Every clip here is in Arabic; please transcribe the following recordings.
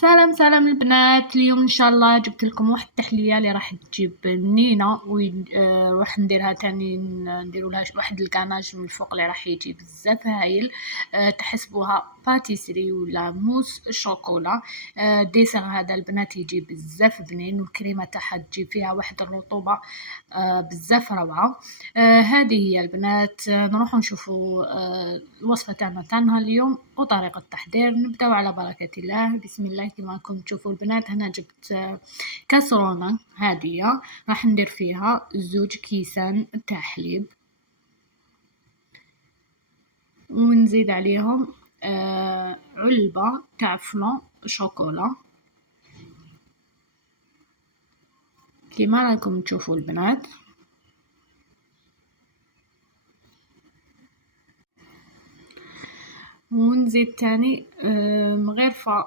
سلام سلام البنات. اليوم ان شاء الله جبت لكم واحد التحليه اللي راح تجيب بنينه وراح نديرها تاني، نديروا لها واحد الكاناج من الفوق اللي راح يجي بزاف هايل. تحسبوها باتيسري ولا موس شوكولا. ديسر هذا البنات يجي بزاف بنين، والكريمه تاعها تجي فيها واحد الرطوبه بزاف روعه. هذه هي البنات. نروح نشوفوا الوصفه تاعنا اليوم وطريقه التحضير. نبداو على بركه الله. بسم الله. كما راكم تشوفوا البنات، هنا جبت كاسرونه هاديه راح ندير فيها 2 كيسان تاع حليب، ونزيد عليهم علبه تاع فلون شوكولا كما راكم تشوفوا البنات. ونزيد تاني مغرفة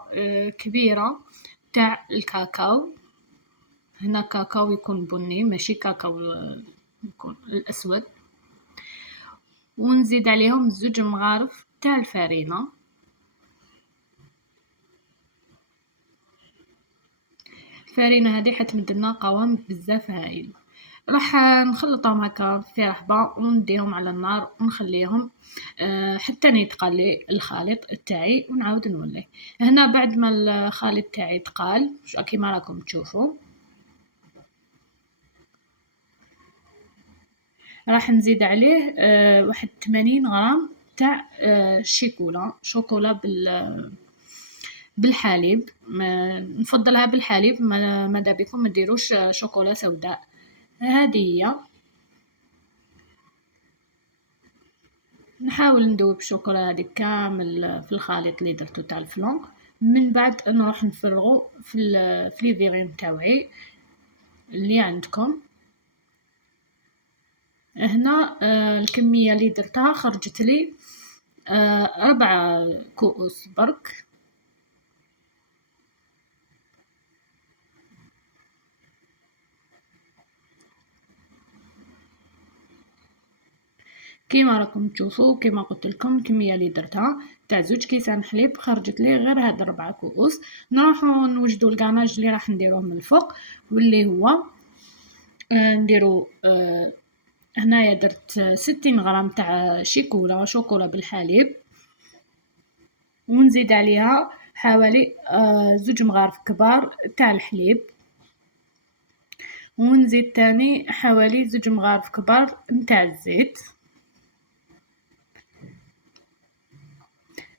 كبيرة تاع الكاكاو. هنا كاكاو يكون بني ماشي كاكاو يكون الأسود. ونزيد عليهم 2 مغارف تاع الفارينة. الفارينة هذه حتمدلنا قوام بزاف هايل. راح نخلطهم هكا في رحبة ونديهم على النار ونخليهم حتى يتقلي الخليط تاعي ونعاود نولي. هنا بعد ما الخليط تاعي يتقال كيما راكم تشوفوا، راح نزيد عليه واحد 80 غرام تاع شوكولا بالحليب. نفضلها بالحليب، ماذا بكم ما ديروش شوكولا سوداء. هذه هي. نحاول نذوب الشوكولا هذه كامل في الخليط اللي درتو تاع الفلون. من بعد نروح نفرغو في لي فيغين تاوعي اللي عندكم. هنا الكميه اللي درتها خرجت لي 4 كؤوس برك. كيما راكم تشوفوا، كيما قلت لكم الكميه اللي درتها تاع 2 كيسان حليب خرجت لي غير هاد 4 كؤوس. نروحو نوجدوا الكاناج اللي راح نديروه من الفوق، واللي هو نديرو هنايا درت 60 غرام تاع شوكولا بالحليب، ونزيد عليها حوالي 2 مغارف كبار تاع الحليب، ونزيد تاني حوالي 2 مغارف كبار نتاع الزيت.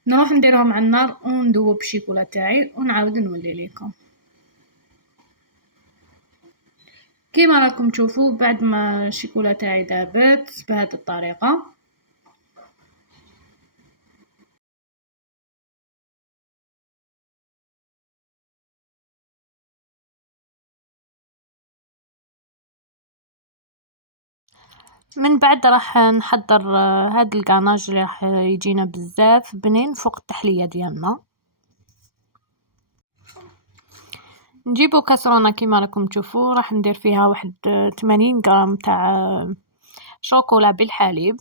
نروح نديرهم على النار وندوب الشيكولا تاعي ونعاود نولي لكم. كيما راكم تشوفوا بعد ما الشيكولا تاعي دابت بهذه الطريقه، من بعد راح نحضر هاد الكاناج اللي راح يجينا بزاف بنين فوق التحليه ديالنا. نجيبو كاسرونه كيما راكم تشوفوا، راح ندير فيها واحد 80 غرام تاع شوكولا بالحليب.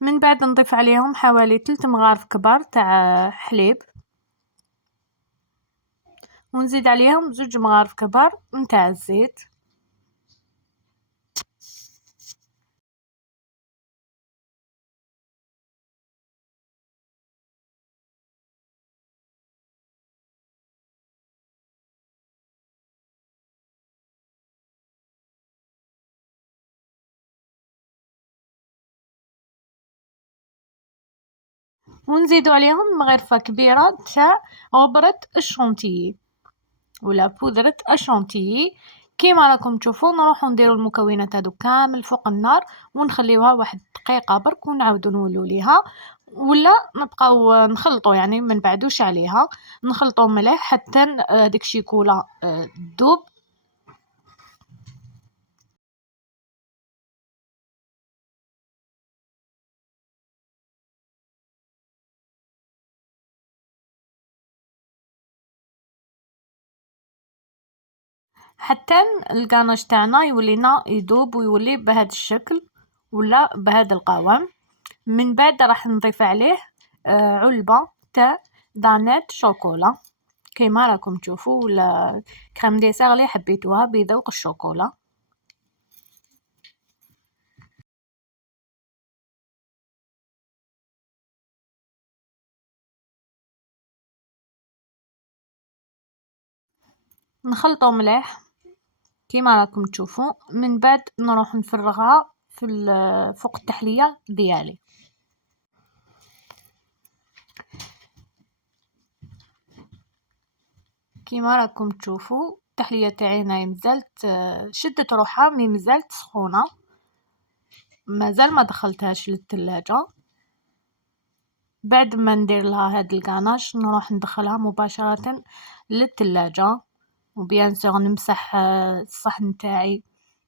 من بعد نضيف عليهم حوالي 3 مغارف كبار تاع حليب، ونزيد عليهم 2 مغارف كبار نتاع الزيت. ونزيدو عليهم مغرفة كبيرة تاع غبرة الشونتيي ولا بودرة الشونتيي. كيما راكم تشوفوا نروحو نديرو المكونات هادو كامل فوق النار ونخليوها واحد دقيقة برك ونعاودو نولو ليها، ولا نبقاو نخلطو يعني ما نبعدوش عليها، نخلطو مليح حتى ديك الشيكولا تذوب. حتى الكاناج تاعنا يولينا يذوب ويولي بهذا الشكل ولا بهذا القوام. من بعد راح نضيف عليه علبة تاع دانيت شوكولا كيما راكم تشوفوا، ولا كريم ديسير اللي حبيتوها بذوق الشوكولا. نخلطو مليح كيما راكم تشوفوا، من بعد نروح نفرغها في فوق التحليه ديالي. كيما راكم تشوفوا التحليه تاعي هنايا مازالت شدت روحها، مي مازالت سخونه، مازال ما دخلتهاش للثلاجه. بعد ما ندير لها هاد الكاناش نروح ندخلها مباشره للثلاجه، وبيان سور نمسح الصحن تاعي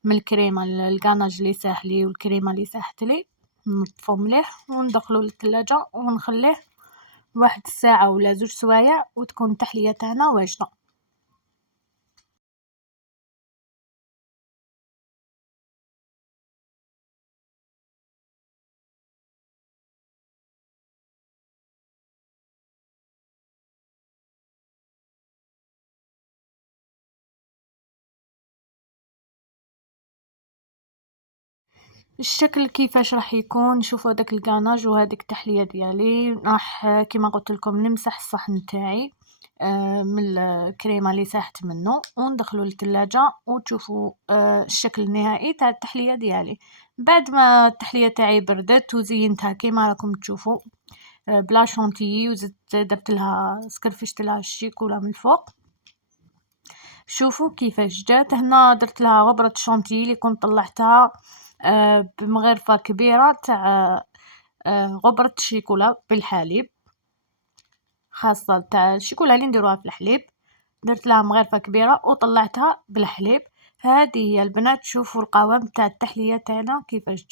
من الكريمه الكاناج اللي ساحلي والكريمه اللي ساحتلي، نطفو مليح وندخلو للثلاجه ونخليه واحد الساعه ولا 2 سوايع وتكون التحليه تاعنا واجده. الشكل كيفاش راح يكون، شوفوا هذاك الكاناج وهذيك التحليه ديالي. راح كيما قلت لكم نمسح الصحن تاعي من الكريمه اللي ساحت منه وندخلو للثلاجه، وتشوفوا الشكل النهائي تاع التحليه ديالي. بعد ما التحليه تاعي بردت وزينتها كيما راكم تشوفوا بلا شونتيي، وزدت درت لها سكرفشت لها الشيكولا من الفوق. شوفوا كيفاش جات هنا، درت لها غبرة شونتيي اللي كنت طلعتها بمغرفة كبيرة تاع غبرة الشيكولا بالحليب، خاصة تاع الشيكولا اللي نديروها في الحليب. درت لها مغرفة كبيرة وطلعتها بالحليب. هذه هي البنات، شوفوا القوام تاع التحلية تاعنا كيفاش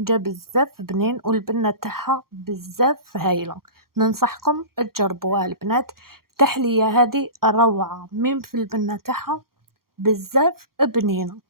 جا بزاف بنين، والبنة تاعها بزاف هايلة. ننصحكم تجربوها البنات، التحلية هذه روعة، ميم في البنة تاعها بزاف بنينة.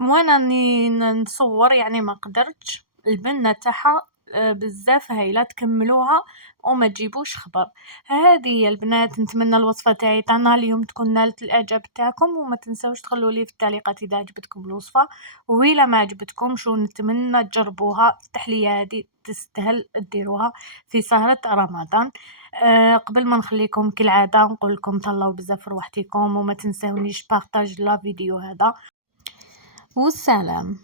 وين راني نصور يعني ما قدرتش، البنة تاعها بزاف هايله، تكملوها وما تجيبوش خبر. هذه هي البنات، نتمنى الوصفه تاعي تاع نهار اليوم تكون نالت الاعجاب تاعكم، وما تنساوش تخلوا لي في التعليقات اذا عجبتكم الوصفه، وإلا ما عجبتكم شو نتمنى تجربوها. التحليه هذه تستاهل ديروها في سهره رمضان. قبل ما نخليكم كالعاده نقول لكم تهلاو بزاف روحتكم، وما تنساونيش بارطاج لا فيديو هذا، والسلام.